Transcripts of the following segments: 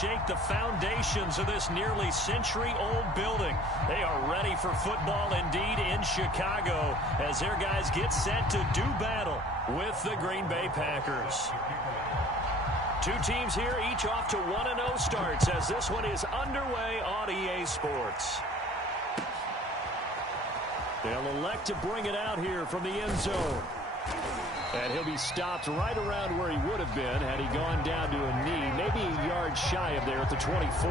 shake the foundations of this nearly century-old building. They are ready for football indeed in Chicago as their guys get set to do battle with the Green Bay Packers. Two teams here, each off to 1-0 starts as this one is underway on EA Sports. They'll elect to bring it out here from the end zone. And he'll be stopped right around where he would have been had he gone down to a knee, maybe a yard shy of there at the 24.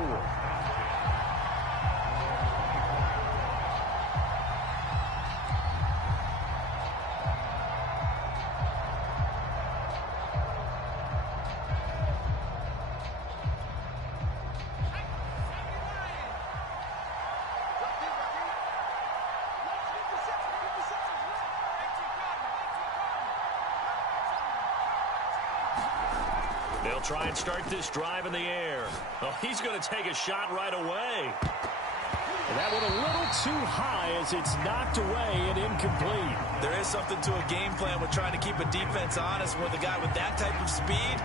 They'll try and start this drive in the air. Oh, he's going to take a shot right away. And that one a little too high as it's knocked away and incomplete. There is something to a game plan with trying to keep a defense honest with a guy with that type of speed.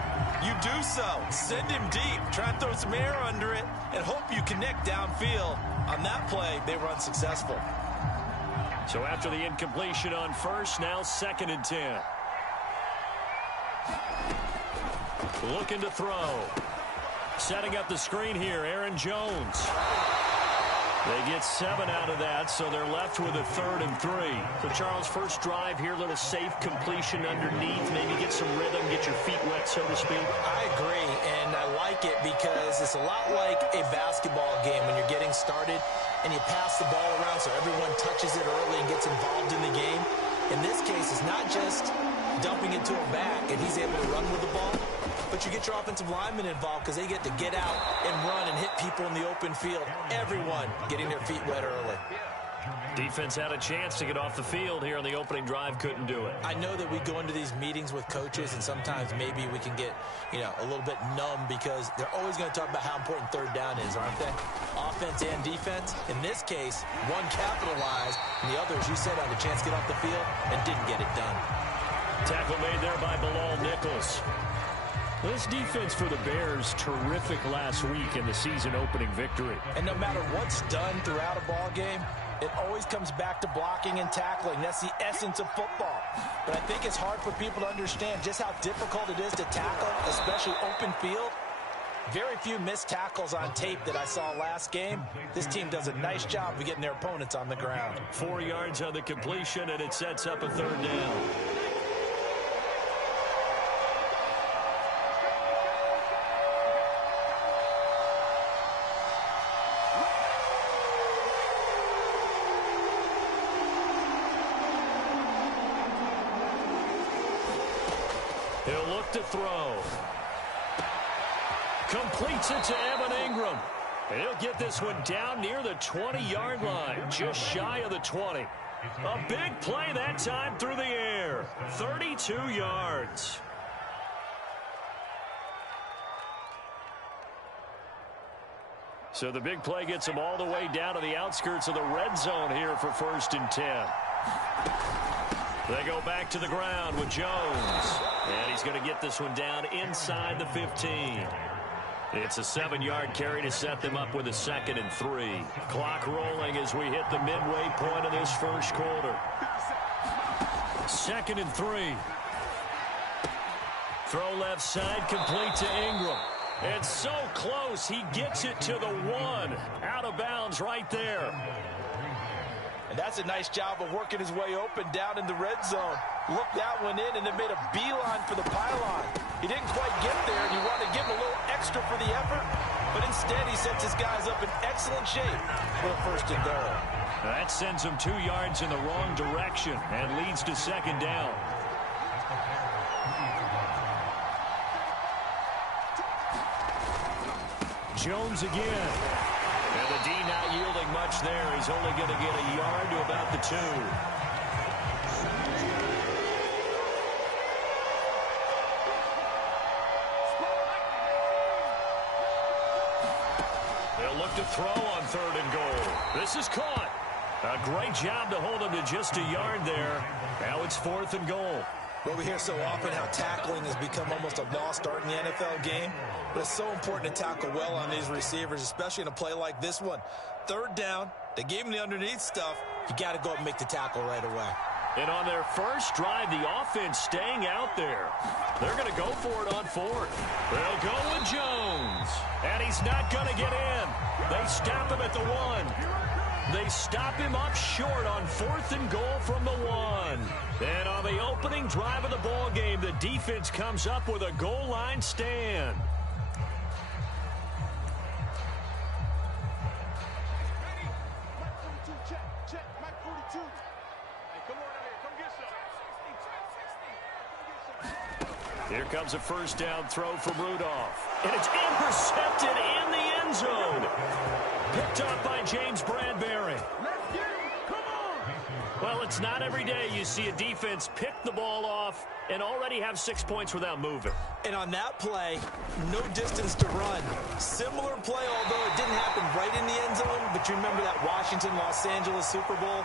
You do so. Send him deep. Try and throw some air under it and hope you connect downfield. On that play, they were unsuccessful. So after the incompletion on first, now 2nd and 10. Looking to throw. Setting up the screen here, Aaron Jones. They get 7 out of that, so they're left with a 3rd and 3. So, Charles, first drive here, little safe completion underneath. Maybe get some rhythm, get your feet wet, so to speak. I agree, and I like it because it's a lot like a basketball game when you're getting started and you pass the ball around so everyone touches it early and gets involved in the game. In this case, it's not just dumping it to a back and he's able to run with the ball, but you get your offensive linemen involved because they get to get out and run and hit people in the open field. Everyone getting their feet wet early. Defense had a chance to get off the field here on the opening drive, couldn't do it. I know that we go into these meetings with coaches and sometimes maybe we can get, a little bit numb because they're always going to talk about how important third down is, aren't they? Offense and defense. In this case, one capitalized and the other, as you said, had a chance to get off the field and didn't get it done. Tackle made there by Bilal Nichols. This defense for the Bears, terrific last week in the season-opening victory. And no matter what's done throughout a ball game, it always comes back to blocking and tackling. That's the essence of football. But I think it's hard for people to understand just how difficult it is to tackle, especially open field. Very few missed tackles on tape that I saw last game. This team does a nice job of getting their opponents on the ground. 4 yards on the completion, and it sets up a 3rd down. He'll look to throw. Completes it to Evan Ingram. He'll get this one down near the 20-yard line, just shy of the 20. A big play that time through the air. 32 yards. So the big play gets him all the way down to the outskirts of the red zone here for 1st and 10. They go back to the ground with Jones. And he's going to get this one down inside the 15. It's a 7-yard carry to set them up with a 2nd and 3. Clock rolling as we hit the midway point of this first quarter. 2nd and 3. Throw left side, complete to Ingram. It's so close, he gets it to the 1. Out of bounds right there. And that's a nice job of working his way open down in the red zone. Looked that one in and then made a beeline for the pylon. He didn't quite get there, and you wanted to give him a little extra for the effort. But instead, he sets his guys up in excellent shape for a 1st and goal. That sends him 2 yards in the wrong direction and leads to 2nd down. Jones again. And the D not yielding much there. He's only going to get a yard to about the 2. They'll look to throw on 3rd and goal. This is caught. A great job to hold him to just a yard there. Now it's 4th and goal. Well, we hear so often how tackling has become almost a lost art in the NFL game. But it's so important to tackle well on these receivers, especially in a play like this one. Third down, they gave him the underneath stuff. You got to go up and make the tackle right away. And on their first drive, the offense staying out there. They're going to go for it on fourth. They'll go with Jones. And he's not going to get in. They stop him at the 1. They stop him up short on 4th and goal from the 1. And on the opening drive of the ball game, the defense comes up with a goal line stand. Here comes a first down throw from Rudolph. And it's intercepted in the end zone. Picked up by James Bradbury. Well, it's not every day you see a defense pick the ball off and already have 6 points without moving. And on that play, no distance to run. Similar play, although it didn't happen right in the end zone. But you remember that Washington-Los Angeles Super Bowl?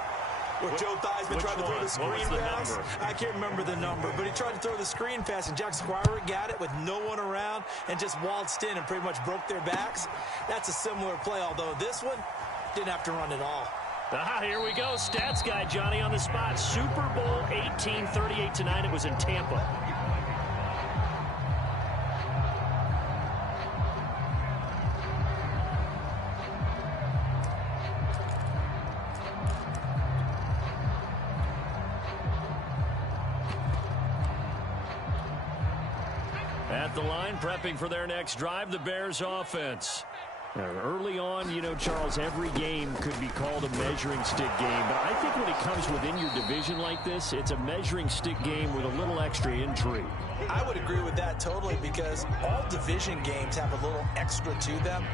Where Joe Theismann tried to throw the screen pass. I can't remember the number, but he tried to throw the screen pass, and Jack Squire got it with no one around and just waltzed in and pretty much broke their backs. That's a similar play, although this one didn't have to run at all. Here we go. Stats guy Johnny on the spot. Super Bowl 1838 tonight. It was in Tampa. At the line, prepping for their next drive, the Bears offense. Early on, you know, Charles, every game could be called a measuring stick game. But I think when it comes within your division like this, it's a measuring stick game with a little extra intrigue. I would agree with that totally, because all division games have a little extra to them.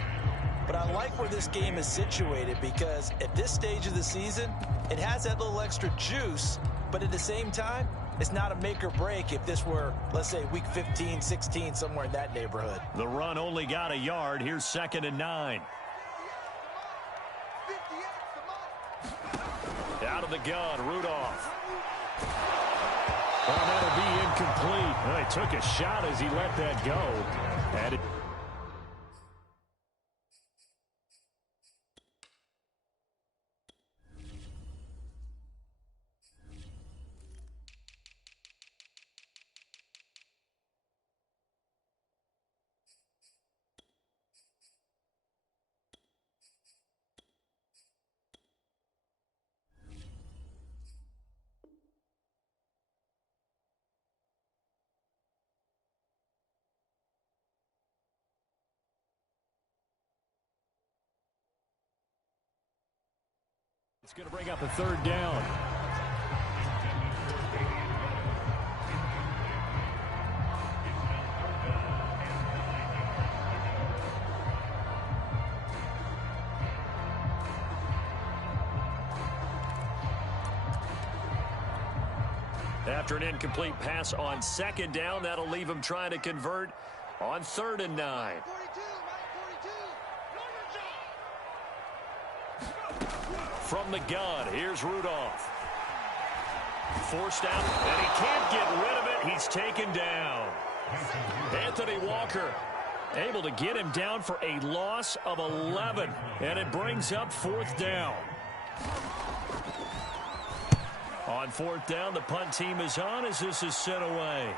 But I like where this game is situated, because at this stage of the season, it has that little extra juice. But at the same time, it's not a make or break if this were, let's say, week 15, 16, somewhere in that neighborhood. The run only got a yard. Here's 2nd and 9. Out of the gun, Rudolph. Well, that'll be incomplete. Well, he took a shot as he let that go. And it's going to bring up a 3rd down. After an incomplete pass on 2nd down, that'll leave him trying to convert on 3rd and 9. From the gun, here's Rudolph. Forced out, and he can't get rid of it. He's taken down. Anthony Walker able to get him down for a loss of 11, and it brings up 4th down. On 4th down, the punt team is on as this is sent away.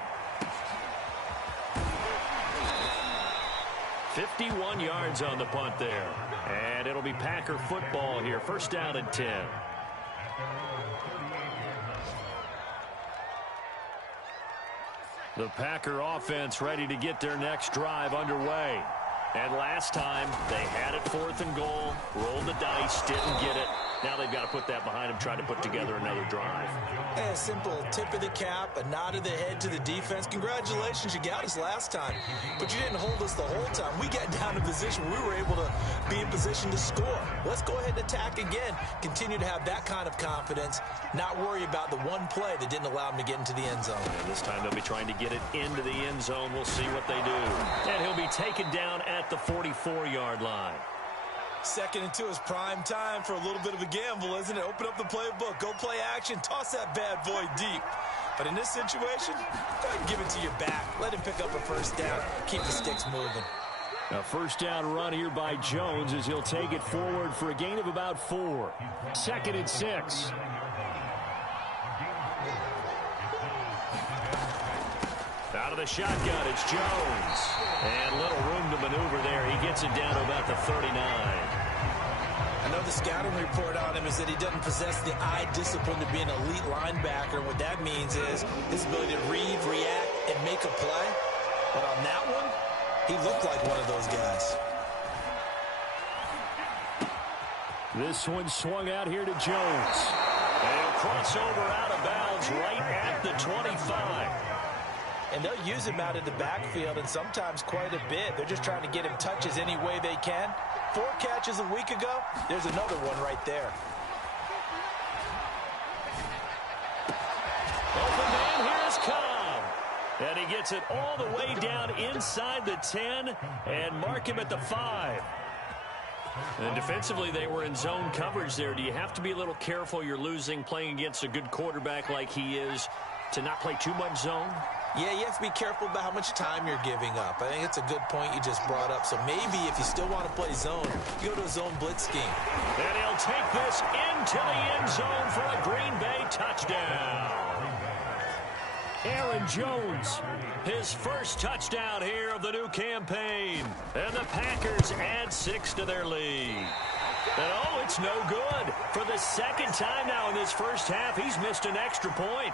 51 yards on the punt there. And it'll be Packer football here. 1st down and 10. The Packer offense ready to get their next drive underway. And last time, they had it 4th and goal, rolled the dice, didn't get it. Now they've got to put that behind them, try to put together another drive. And a simple tip of the cap, a nod of the head to the defense. Congratulations, you got us last time. But you didn't hold us the whole time. We got down in position. We were able to be in position to score. Let's go ahead and attack again. Continue to have that kind of confidence. Not worry about the one play that didn't allow them to get into the end zone. And this time they'll be trying to get it into the end zone. We'll see what they do. And he'll be taken down at the 44-yard line. 2nd and 2 is prime time for a little bit of a gamble, isn't it? Open up the playbook, go play action, toss that bad boy deep. But in this situation, go ahead and give it to your back. Let him pick up a first down. Keep the sticks moving. A first down run here by Jones as he'll take it forward for a gain of about 4. 2nd and 6. Out of the shotgun, it's Jones. And little room to maneuver there. He gets it down to about the 39. I know the scouting report on him is that he doesn't possess the eye discipline to be an elite linebacker. What that means is his ability to read, react, and make a play. But on that one, he looked like one of those guys. This one swung out here to Jones. And he'll cross over out of bounds right at the 25. And they'll use him out of the backfield, and sometimes quite a bit. They're just trying to get him touches any way they can. 4 catches a week ago. There's another one right there. Open man, here is Cobb. And he gets it all the way down inside the 10 and mark him at the 5. And defensively, they were in zone coverage there. Do you have to be a little careful? You're losing, playing against a good quarterback like he is, to not play too much zone? Yeah, you have to be careful about how much time you're giving up. I think it's a good point you just brought up. So maybe if you still want to play zone, you go to a zone blitz scheme. And he'll take this into the end zone for a Green Bay touchdown. Aaron Jones, his first touchdown here of the new campaign. And the Packers add 6 to their lead. And oh, it's no good. For the 2nd time now in this first half, he's missed an extra point.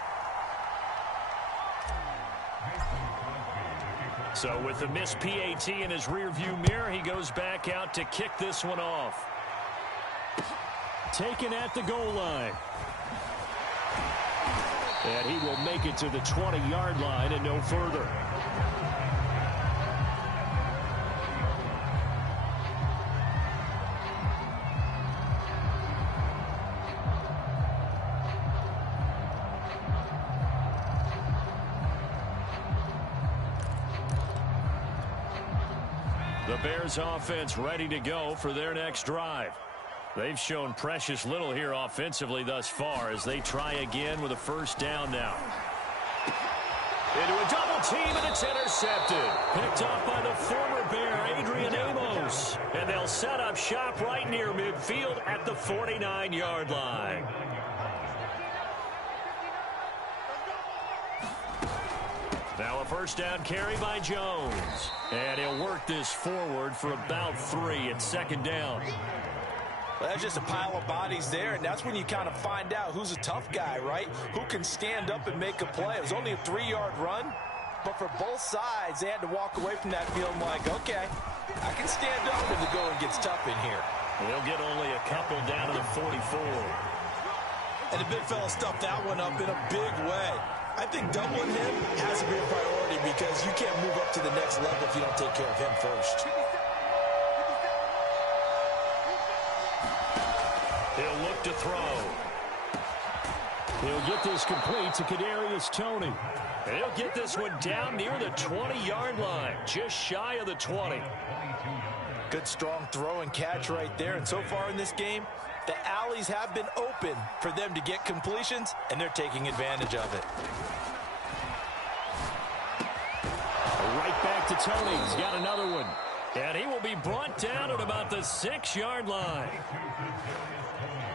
So with the missed PAT in his rearview mirror, he goes back out to kick this one off. Taken at the goal line. And he will make it to the 20-yard line and no further. The Bears offense ready to go for their next drive. They've shown precious little here offensively thus far as they try again with a first down now. Into a double team, and it's intercepted. Picked off by the former Bear, Adrian Amos. And they'll set up shop right near midfield at the 49-yard line. Now a first down carry by Jones. And he'll work this forward for about 3 at 2nd down. Well, that's just a pile of bodies there, and that's when you kind of find out who's a tough guy, right? Who can stand up and make a play. It was only a 3-yard run, but for both sides, they had to walk away from that feeling like, okay, I can stand up when the going gets tough in here. They'll get only a couple down to the 44. And the big fella stuffed that one up in a big way. I think doubling him has to be a priority because you can't move up to the next level if you don't take care of him first. He'll look to throw. He'll get this complete to Kadarius Toney. And he'll get this one down near the 20-yard line, just shy of the 20. Good strong throw and catch right there. And so far in this game, the alleys have been open for them to get completions, and they're taking advantage of it. Right back to Toney. He's got another one. And he will be brought down at about the 6-yard line.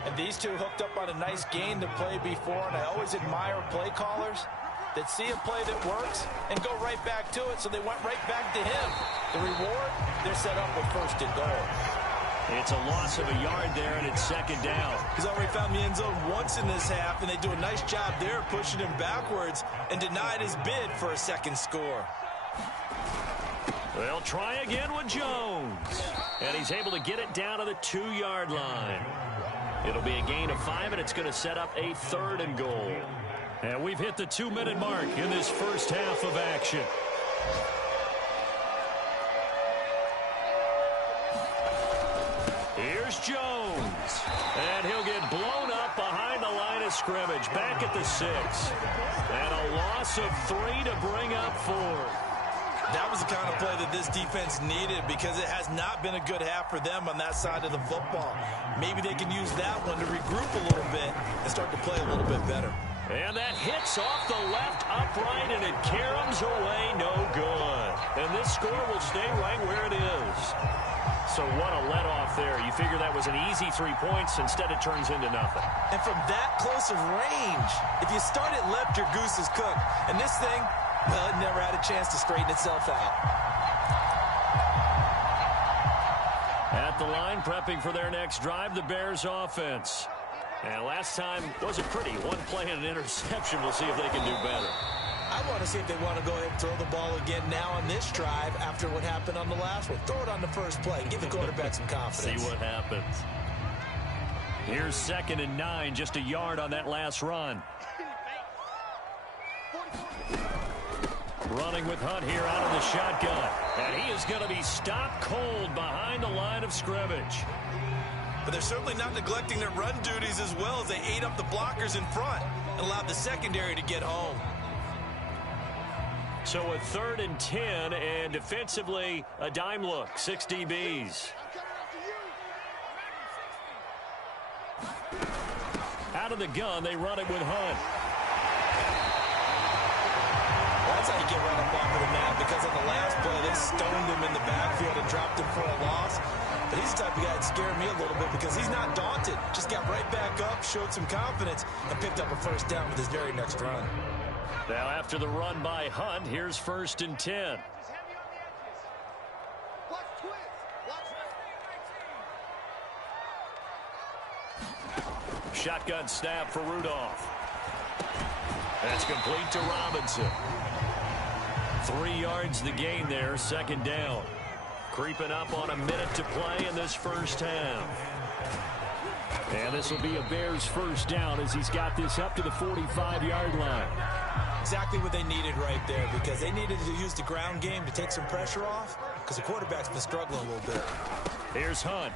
And these two hooked up on a nice gain to play before, and I always admire play callers that see a play that works and go right back to it, so they went right back to him. The reward, they're set up with 1st and goal. It's a loss of a yard there, and it's 2nd down. He's already found the end zone once in this half, and they do a nice job there pushing him backwards and denied his bid for a 2nd score. They'll try again with Jones. And he's able to get it down to the 2-yard line. It'll be a gain of 5, and it's going to set up a 3rd and goal. And we've hit the 2-minute mark in this first half of action. Here's Jones. And he'll get blown up behind the line of scrimmage. Back at the 6. And a loss of 3 to bring up 4. That was the kind of play that this defense needed because it has not been a good half for them on that side of the football. Maybe they can use that one to regroup a little bit and start to play a little bit better. And that hits off the left upright, and it caroms away, no good. And this score will stay right where it is. So what a let-off there. You figure that was an easy 3 points. Instead, it turns into nothing. And from that close of range, if you start it left, your goose is cooked. And this thing, well, it never had a chance to straighten itself out. At the line, prepping for their next drive, the Bears offense. And last time wasn't pretty. One play and an interception. We'll see if they can do better. I want to see if they want to go ahead and throw the ball again now on this drive after what happened on the last one. Throw it on the first play. Give the quarterback some confidence. See what happens. Here's 2nd and 9, just a yard on that last run. Running with Hunt here out of the shotgun. And he is going to be stopped cold behind the line of scrimmage. But they're certainly not neglecting their run duties as well as they ate up the blockers in front and allowed the secondary to get home. So a 3rd and 10, and defensively, a dime look, 6 DBs. Out of the gun, they run it with Hunt. That's how you get right up off of the map, because on the last play, they stoned him in the backfield and dropped him for a loss. But he's the type of guy that scared me a little bit because he's not daunted. Just got right back up, showed some confidence, and picked up a first down with his very next run. Now after the run by Hunt, here's 1st and 10. Shotgun snap for Rudolph. That's complete to Robinson. 3 yards the gain there, 2nd down. Creeping up on a minute to play in this first half. And this will be a Bears first down as he's got this up to the 45-yard line. Exactly what they needed right there, because they needed to use the ground game to take some pressure off, because the quarterback's been struggling a little bit. Here's Hunt.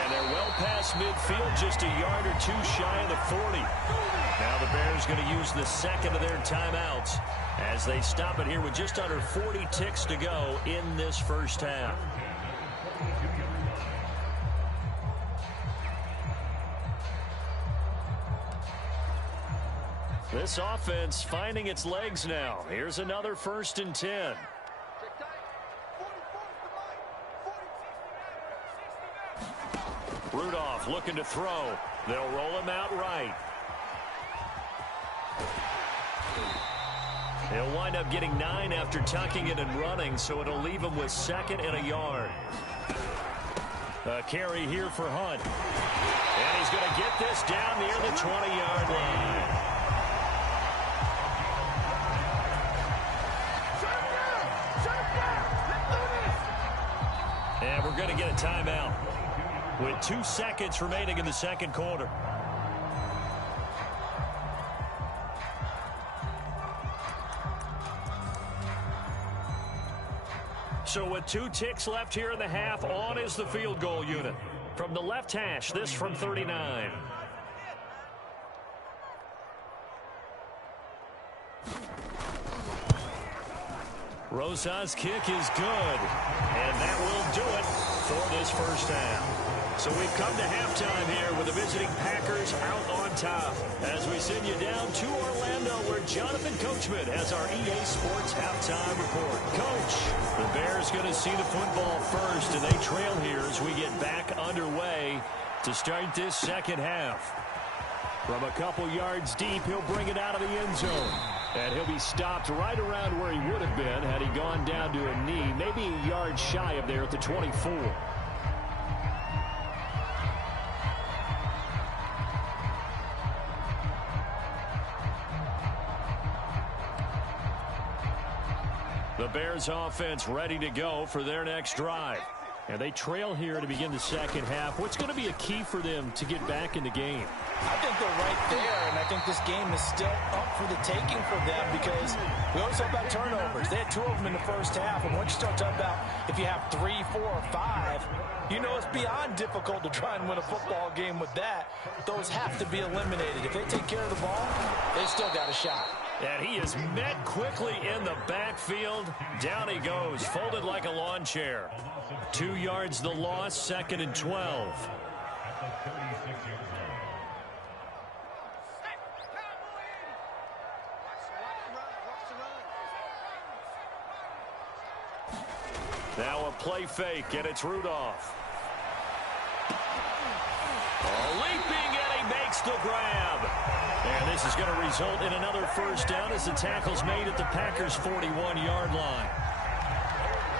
And they're well past midfield, just a yard or 2 shy of the 40. Now the Bears going to use the 2nd of their timeouts as they stop it here with just under 40 ticks to go in this first half. This offense finding its legs now. Here's another 1st and 10. Rudolph looking to throw. They'll roll him out right. He'll wind up getting 9 after tucking it and running, so it'll leave him with 2nd and a yard. A carry here for Hunt. And he's going to get this down near the 20-yard line. And we're going to get a timeout with 2 seconds remaining in the second quarter. So with 2 ticks left here in the half, on is the field goal unit. From the left hash, this from 39. Rosas' kick is good, and that will do it for this first half. So we've come to halftime here with the visiting Packers out on top as we send you down to Orlando where Jonathan Coachman has our EA Sports halftime report. Coach, the Bears going to see the football first, and they trail here as we get back underway to start this second half. From a couple yards deep, he'll bring it out of the end zone. And he'll be stopped right around where he would have been had he gone down to a knee, maybe a yard shy of there at the 24. The Bears offense ready to go for their next drive. And they trail here to begin the second half. What's going to be a key for them to get back in the game? I think they're right there, and I think this game is still up for the taking for them because we always talk about turnovers. They had 2 of them in the first half, and once you start talking about if you have 3, 4, or 5, you know it's beyond difficult to try and win a football game with that. Those have to be eliminated. If they take care of the ball, they still got a shot. And he is met quickly in the backfield. Down he goes, folded like a lawn chair. 2 yards the loss, 2nd and 12. Now a play fake, and it's Rudolph. Leaping, and he makes the grab. And this is going to result in another first down as the tackle's made at the Packers' 41-yard line.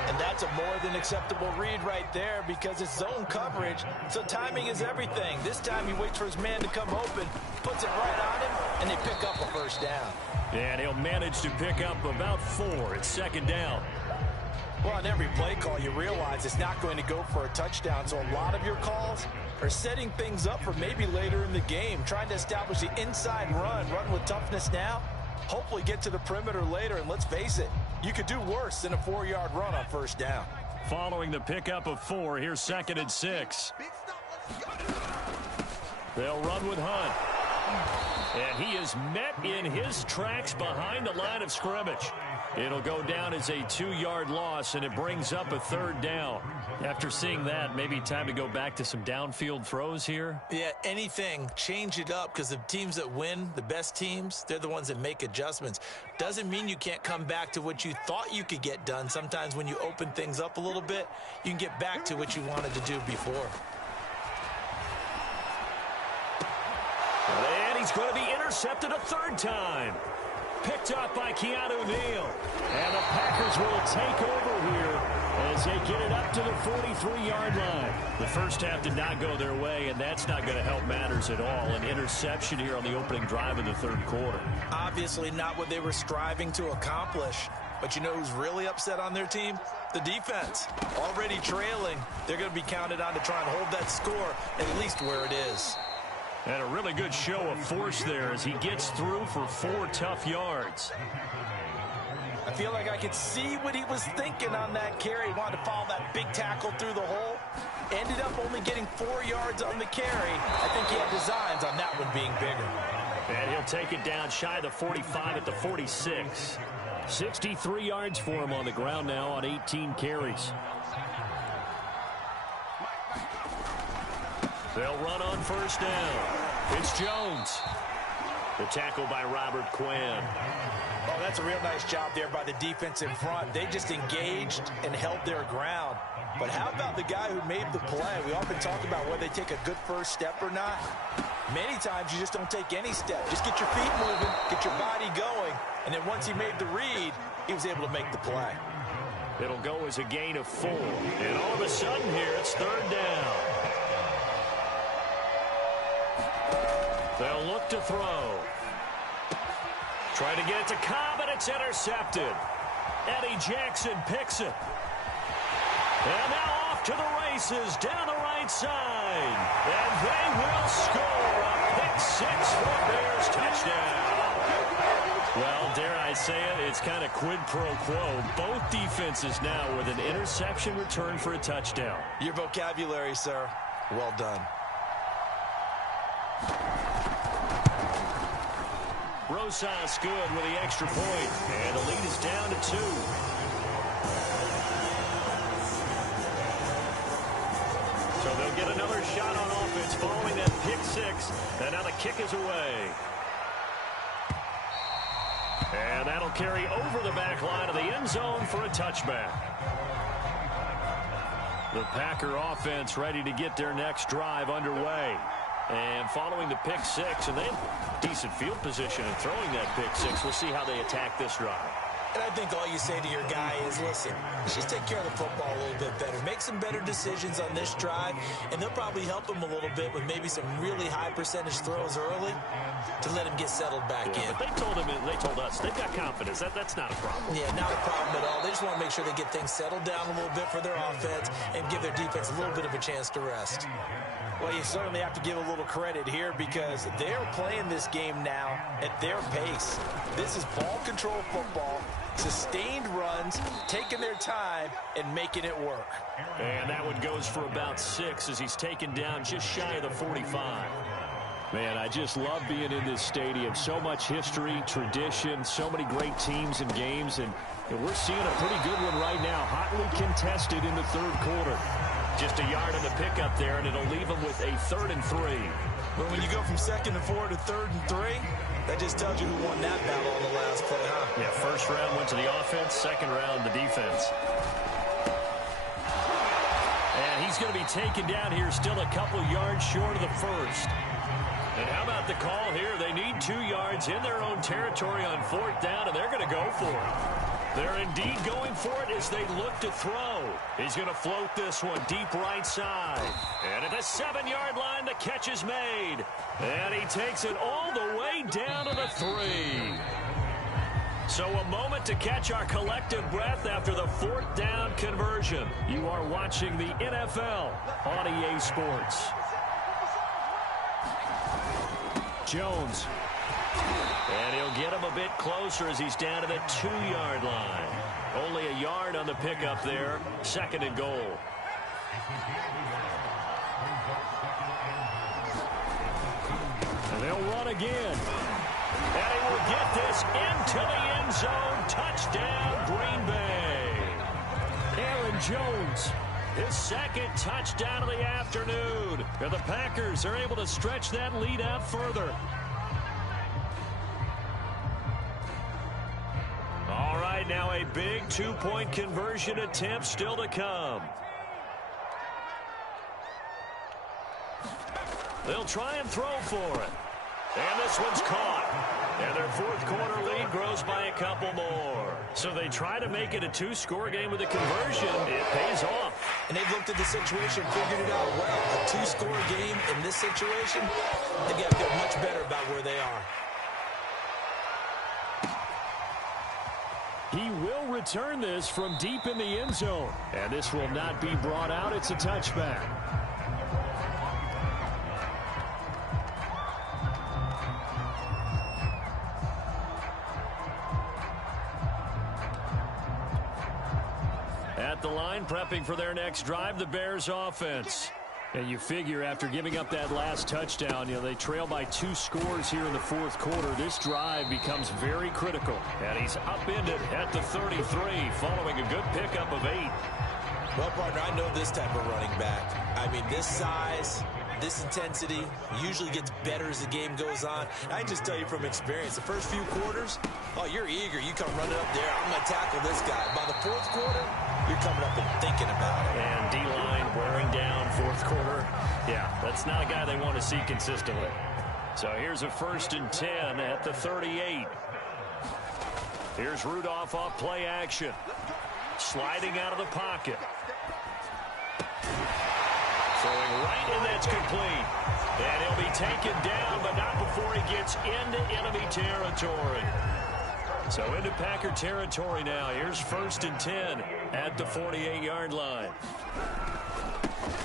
And that's a more than acceptable read right there because it's zone coverage, so timing is everything. This time he waits for his man to come open, puts it right on him, and they pick up a first down. And he'll manage to pick up about 4. It's second down. Well, on every play call, you realize it's not going to go for a touchdown, so a lot of your calls are setting things up for maybe later in the game, trying to establish the inside run with toughness now, hopefully get to the perimeter later, and let's face it, you could do worse than a 4-yard run on first down. Following the pickup of 4, here's 2nd and 6. They'll run with Hunt. And he is met in his tracks behind the line of scrimmage. It'll go down as a 2-yard loss, and it brings up a 3rd down. After seeing that, maybe time to go back to some downfield throws here. Yeah, anything. Change it up because the teams that win, the best teams, they're the ones that make adjustments. Doesn't mean you can't come back to what you thought you could get done. Sometimes when you open things up a little bit, you can get back to what you wanted to do before. And he's going to be intercepted a 3rd time. Picked up by Keanu Neal. And the Packers will take over here as they get it up to the 43-yard line. The first half did not go their way, and that's not going to help matters at all. An interception here on the opening drive of the 3rd quarter. Obviously not what they were striving to accomplish. But you know who's really upset on their team? The defense. Already trailing. They're going to be counted on to try and hold that score at least where it is. And a really good show of force there as he gets through for 4 tough yards. I feel like I could see what he was thinking on that carry. He wanted to follow that big tackle through the hole. Ended up only getting 4 yards on the carry. I think he had designs on that one being bigger. And he'll take it down shy of the 45 at the 46. 63 yards for him on the ground now on 18 carries. They'll run on first down. It's Jones. The tackle by Robert Quinn. Oh, that's a real nice job there by the defense in front. They just engaged and held their ground. But how about the guy who made the play? We often talk about whether they take a good first step or not. Many times you just don't take any step. Just get your feet moving, get your body going, and then once he made the read, he was able to make the play. It'll go as a gain of 4. And all of a sudden here, it's 3rd down. They'll look to throw. Trying to get it to Cobb, and it's intercepted. Eddie Jackson picks it. And now off to the races down the right side. And they will score a pick-6 for Bears touchdown. Well, dare I say it, it's kind of quid pro quo. Both defenses now with an interception return for a touchdown. Your vocabulary, sir. Well done. Rosas good with the extra point, and the lead is down to 2. So they'll get another shot on offense following that pick-6, and now the kick is away. And that'll carry over the back line of the end zone for a touchback. The Packer offense ready to get their next drive underway. And following the pick-6, and they have decent field position in throwing that pick-6. We'll see how they attack this drive. And I think all you say to your guy is, listen, just take care of the football a little bit better. Make some better decisions on this drive, and they'll probably help him a little bit with maybe some really high percentage throws early to let him get settled back in. But they told us, they've got confidence. That's not a problem. Yeah, not a problem at all. They just want to make sure they get things settled down a little bit for their offense and give their defense a little bit of a chance to rest. Well, you certainly have to give a little credit here because they're playing this game now at their pace. This is ball control football, sustained runs, taking their time, and making it work. And that one goes for about 6 as he's taken down just shy of the 45. Man, I just love being in this stadium. So much history, tradition, so many great teams and games, and we're seeing a pretty good one right now, hotly contested in the 3rd quarter. Just a yard on the pickup there, and it'll leave them with a 3rd and 3. But when you go from 2nd and 4 to 3rd and 3, that just tells you who won that battle on the last play, huh? Yeah, first round went to the offense, second round the defense. he's going to be taken down here, still a couple yards short of the first. And how about the call here? They need 2 yards in their own territory on 4th down, and they're going to go for it. They're indeed going for it as they look to throw. He's going to float this one deep right side. And at the 7-yard line, the catch is made. And he takes it all the way down to the 3. So a moment to catch our collective breath after the 4th down conversion. You are watching the NFL on EA Sports. Jones. And he'll get him a bit closer as he's down to the 2-yard line. Only a yard on the pickup there. 2nd and goal. And they'll run again. And he will get this into the end zone. Touchdown, Green Bay. Aaron Jones, his 2nd touchdown of the afternoon. And the Packers are able to stretch that lead out further. All right, now a big 2-point conversion attempt still to come. They'll try and throw for it. And this one's caught. And their 4th quarter lead grows by a couple more. So they try to make it a 2-score game with a conversion. It pays off. And they've looked at the situation, figured it out well. A 2-score game in this situation, they've got to feel much better about where they are. He will return this from deep in the end zone. And this will not be brought out. It's a touchback. At the line, prepping for their next drive, the Bears offense. And you figure after giving up that last touchdown, they trail by 2 scores here in the 4th quarter. This drive becomes very critical. And he's upended at the 33 following a good pickup of 8. Well, partner, I know this type of running back. I mean, this size, this intensity usually gets better as the game goes on. I just tell you from experience, the first few quarters, oh, you're eager. You come running up there. I'm going to tackle this guy. By the 4th quarter, you're coming up and thinking about it. And D-line wearing down 4th quarter. Yeah, that's not a guy they want to see consistently. So here's a 1st and 10 at the 38. Here's Rudolph off play action. Sliding out of the pocket. Throwing right, and that's complete. And he'll be taken down, but not before he gets into enemy territory. So into Packer territory now. Here's 1st and 10 at the 48-yard line.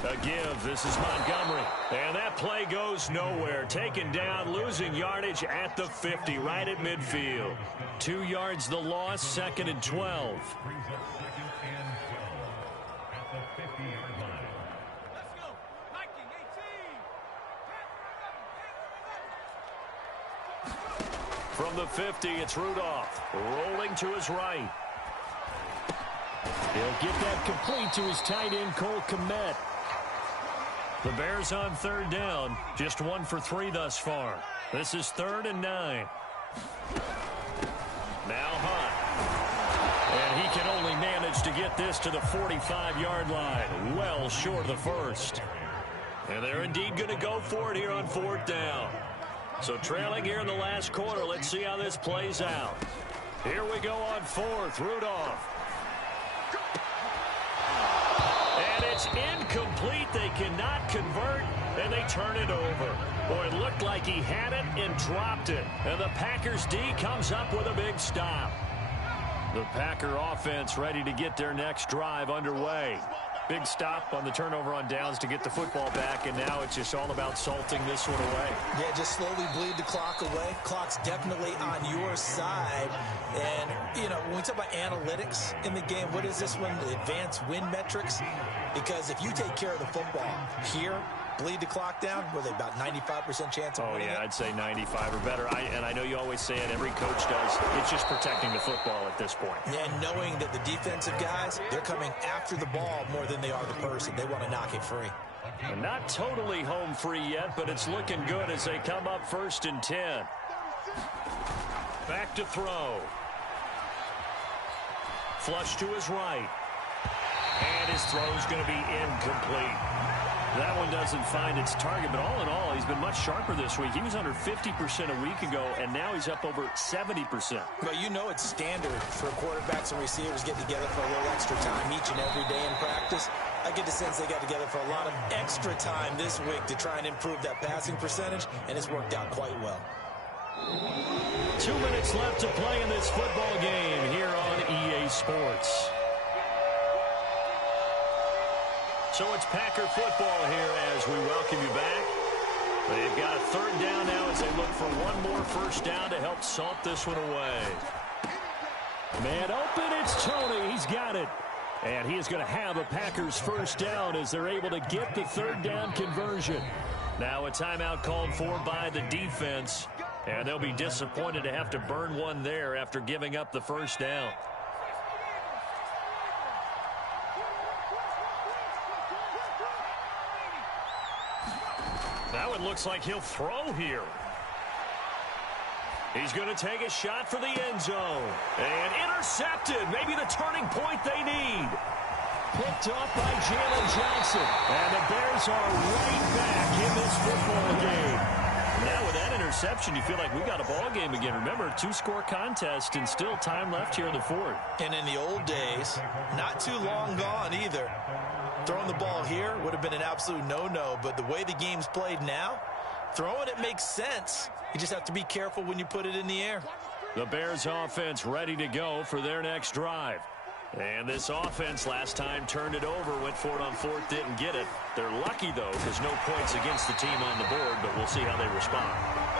A give. This is Montgomery. And that play goes nowhere. Taken down, losing yardage at the 50, right at midfield. 2 yards the loss, 2nd and 12. From the 50, it's Rudolph rolling to his right. He'll get that complete to his tight end, Cole Kmet. The Bears on 3rd down, just 1 for 3 thus far. This is 3rd and 9. Now Hunt. And he can only manage to get this to the 45-yard line, well short of the 1st. And they're indeed going to go for it here on 4th down. So trailing here in the last quarter, let's see how this plays out. Here we go on 4th, Rudolph. And it's incomplete. They cannot convert, and they turn it over. Boy, it looked like he had it and dropped it. And the Packers D comes up with a big stop. The Packer offense ready to get their next drive underway. Big stop on the turnover on downs to get the football back, and now it's just all about salting this one away. Yeah, just slowly bleed the clock away. Clock's definitely on your side. And, when we talk about analytics in the game, what is this one? The advanced win metrics? Because if you take care of the football here, bleed the clock down, were they about 95% chance of winning it? I'd say 95 or better. And I know you always say it, every coach does. It's just protecting the football at this point. Yeah, and knowing that the defensive guys, they're coming after the ball more than they are the person. They want to knock it free. And not totally home free yet, but it's looking good as they come up 1st and 10. Back to throw. Flush to his right. And his throw's going to be incomplete. That one doesn't find its target, but all in all, he's been much sharper this week. He was under 50% a week ago, and now he's up over 70%. Well, you know it's standard for quarterbacks and receivers getting together for a little extra time each and every day in practice. I get the sense they got together for a lot of extra time this week to try and improve that passing percentage, and it's worked out quite well. 2 minutes left to play in this football game here on EA Sports. So it's Packer football here as we welcome you back. They've got a third down now as they look for one more first down to help salt this one away. Man open, it's Tony. He's got it. And he is going to have a Packers first down as they're able to get the third down conversion. Now a timeout called for by the defense. And they'll be disappointed to have to burn one there after giving up the first down. Now it looks like he'll throw here. He's going to take a shot for the end zone. And intercepted. Maybe the turning point they need. Picked up by Jalen Johnson. And the Bears are right back in this football game. Now with that interception, you feel like we got a ball game again. Remember, 2-score contest and still time left here in the fourth. And in the old days, not too long gone either. Throwing the ball here would have been an absolute no-no, but the way the game's played now, throwing it makes sense. You just have to be careful when you put it in the air. The Bears offense ready to go for their next drive. And this offense last time turned it over, went for it on fourth, didn't get it. They're lucky, though, because no points against the team on the board, but we'll see how they respond.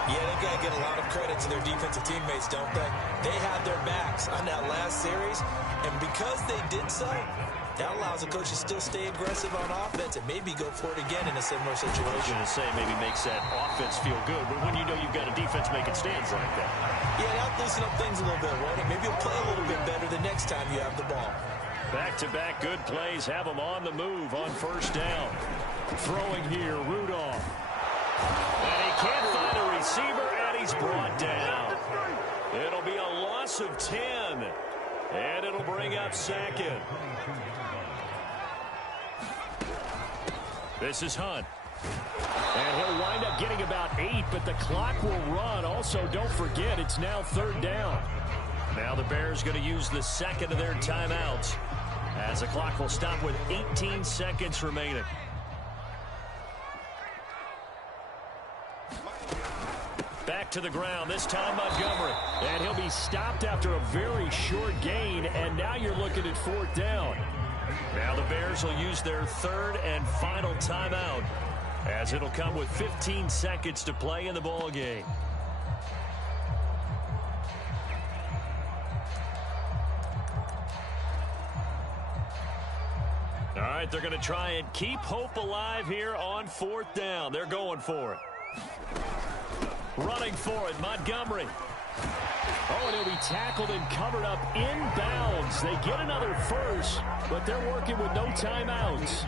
Yeah, they've got to get a lot of credit to their defensive teammates, don't they? They had their backs on that last series, and because they did so, that allows the coach to still stay aggressive on offense and maybe go for it again in a similar situation. I was going to say maybe makes that offense feel good, but when you know you've got a defense making stands like that. Yeah, that'll loosen up things a little bit, won't it? Maybe you'll play a little bit better the next time you have the ball. Back-to-back good plays have them on the move on first down. Throwing here, Rudolph. And he can't find a receiver, and he's brought down. It'll be a loss of 10, and it'll bring up second. This is Hunt. And he'll wind up getting about 8, but the clock will run. Also, don't forget, it's now third down. Now the Bears going to use the second of their timeouts as the clock will stop with 18 seconds remaining. Back to the ground, this time Montgomery. And he'll be stopped after a very short gain, and now you're looking at fourth down. Now the Bears will use their third and final timeout as it'll come with 15 seconds to play in the ball game. All right, they're going to try and keep hope alive here on fourth down. They're going for it. Running for it, Montgomery. Oh, and he'll be tackled and covered up inbounds. They get another first, but they're working with no timeouts.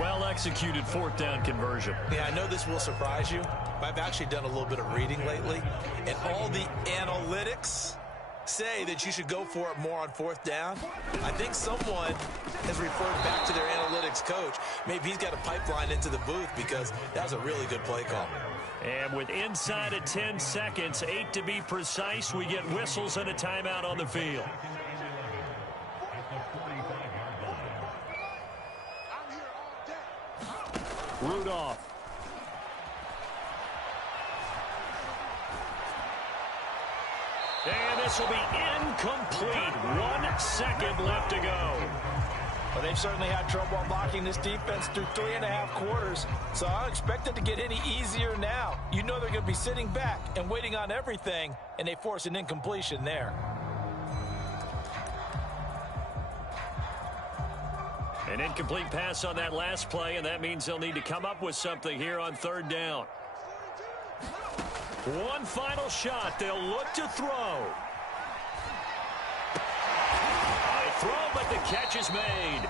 Well-executed fourth down conversion. Yeah, I know this will surprise you. I've actually done a little bit of reading lately, and all the analytics say that you should go for it more on fourth down. I think someone has referred back to their analytics coach. Maybe he's got a pipeline into the booth because that was a really good play call. And with inside of 10 seconds, 8 to be precise, we get whistles and a timeout on the field. Rudolph. And this will be incomplete. 1 second left to go. Well, they've certainly had trouble unlocking this defense through 3.5 quarters, so I don't expect it to get any easier now. You know they're going to be sitting back and waiting on everything, and they force an incompletion there. An incomplete pass on that last play, and that means they'll need to come up with something here on third down. One final shot. They'll look to throw. High throw, but the catch is made.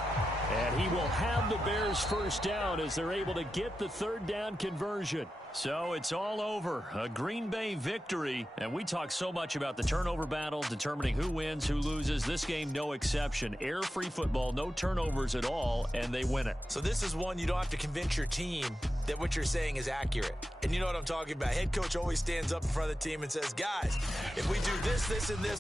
And he will will have the Bears first down as they're able to get the third down conversion. So it's all over. A Green Bay victory. And we talk so much about the turnover battle, determining who wins, who loses. This game, no exception. Air-free football, no turnovers at all, and they win it. So this is one you don't have to convince your team that what you're saying is accurate. And you know what I'm talking about. Head coach always stands up in front of the team and says, guys, if we do this, this, and this,